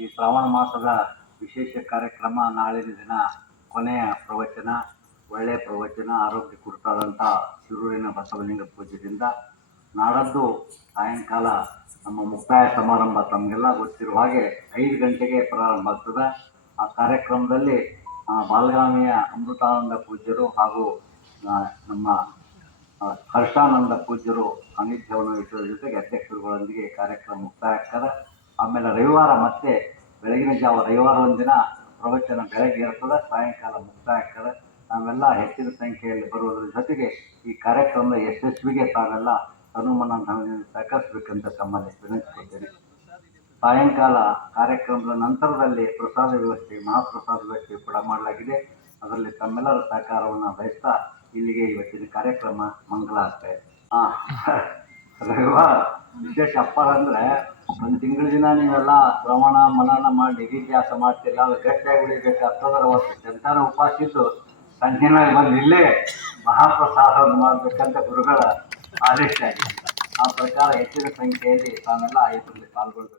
ಈ ಶ್ರಾವಣ ಮಾಸದ ವಿಶೇಷ ಕಾರ್ಯಕ್ರಮ ನಾಳಿನ ದಿನ ಕೊನೆಯ ಪ್ರವಚನ ಒಳ್ಳೆಯ ಪ್ರವಚನ, ಆರೋಗ್ಯ ಕುರಿತಾದಂಥ ಶಿರೂರಿನ ಬಸವಲಿಂಗ ಪೂಜೆಯಿಂದ ನಾಡದ್ದು ಸಾಯಂಕಾಲ ನಮ್ಮ ಮುಕ್ತಾಯ ಸಮಾರಂಭ ತಮಗೆಲ್ಲ ಗೊತ್ತಿರುವ ಹಾಗೆ ಐದು ಗಂಟೆಗೆ ಪ್ರಾರಂಭ ಆಗ್ತದೆ. ಆ ಕಾರ್ಯಕ್ರಮದಲ್ಲಿ ಬಾಲಗಾಮಿಯ ಅಮೃತಾನಂದ ಪೂಜ್ಯರು ಹಾಗೂ ನಮ್ಮ ಹರ್ಷಾನಂದ ಪೂಜ್ಯರು ಸಾನ್ನಿಧ್ಯವನ್ನು ಇಟ್ಟಿರೋ ಜೊತೆಗೆ ಅಧ್ಯಕ್ಷರುಗಳೊಂದಿಗೆ ಕಾರ್ಯಕ್ರಮ ಮುಕ್ತಾಯ ಆಗ್ತದೆ. ಆಮೇಲೆ ರವಿವಾರ ಮತ್ತೆ ಬೆಳಗಿನ ಜಾವ ರವಿವಾರ ಒಂದಿನ ಪ್ರವಚನ ಬೆಳಗ್ಗೆ ಇರ್ತದೆ ಸಾಯಂಕಾಲ ಮುಕ್ತಾಯ ಆಗ್ತದೆ ನಾವೆಲ್ಲ ಹೆಚ್ಚಿನ ಸಂಖ್ಯೆಯಲ್ಲಿ ಬರುವುದರ ಜೊತೆಗೆ ಈ ಕಾರ್ಯಕ್ರಮ ಯಶಸ್ವಿಗೆ ತಾವೆಲ್ಲ ಹನುಮನ ಧನದಿಂದ ಸಹಕರಿಸಬೇಕಂತ ತಮ್ಮಲ್ಲಿ ವಿನಂತಿಸುತ್ತೇನೆ ಸಾಯಂಕಾಲ ಕಾರ್ಯಕ್ರಮದ ನಂತರದಲ್ಲಿ ಪ್ರಸಾದ ವ್ಯವಸ್ಥೆ ಮಹಾಪ್ರಸಾದ ವ್ಯವಸ್ಥೆ ಕೂಡ ಮಾಡಲಾಗಿದೆ. ಅದರಲ್ಲಿ ತಮ್ಮೆಲ್ಲರ ಸಹಕಾರವನ್ನು ಬಯಸ್ತಾ ಇಲ್ಲಿಗೆ ಇವತ್ತಿನ ಕಾರ್ಯಕ್ರಮ ಮಂಗಳ ಆಗ್ತಾ ಇದೆ. ಆ, ರವಿವಾರ ವಿಶೇಷ ಅಪ್ಪ ಅಂದ್ರೆ ಒಂದು ತಿಂಗಳ ದಿನ ನೀವೆಲ್ಲ ಶ್ರವಣ, ಮನನ ಮಾಡಿ ನಿಧಿಧ್ಯಾಸ ಮಾಡ್ತಿಲ್ಲ ಅದು ಗಟ್ಟಿಯಾಗಿ ಉಳಿಬೇಕು ಹತ್ತದರ ವರ್ಷ ಜನತಾನ ಉಪವಾಸ ಇದ್ದು ಸಂಜೆನಾಗಿ ಬಂದು ಇಲ್ಲೇ ಮಾಡಬೇಕಂತ ಗುರುಗಳ ಆದೇಶ ಆಗಿದೆ ಆ ಪ್ರಕಾರ ಹೆಚ್ಚಿನ ಸಂಖ್ಯೆಯಲ್ಲಿ ತಾವೆಲ್ಲ ಇದರಲ್ಲಿ ಪಾಲ್ಗೊಳ್ಬೇಕು.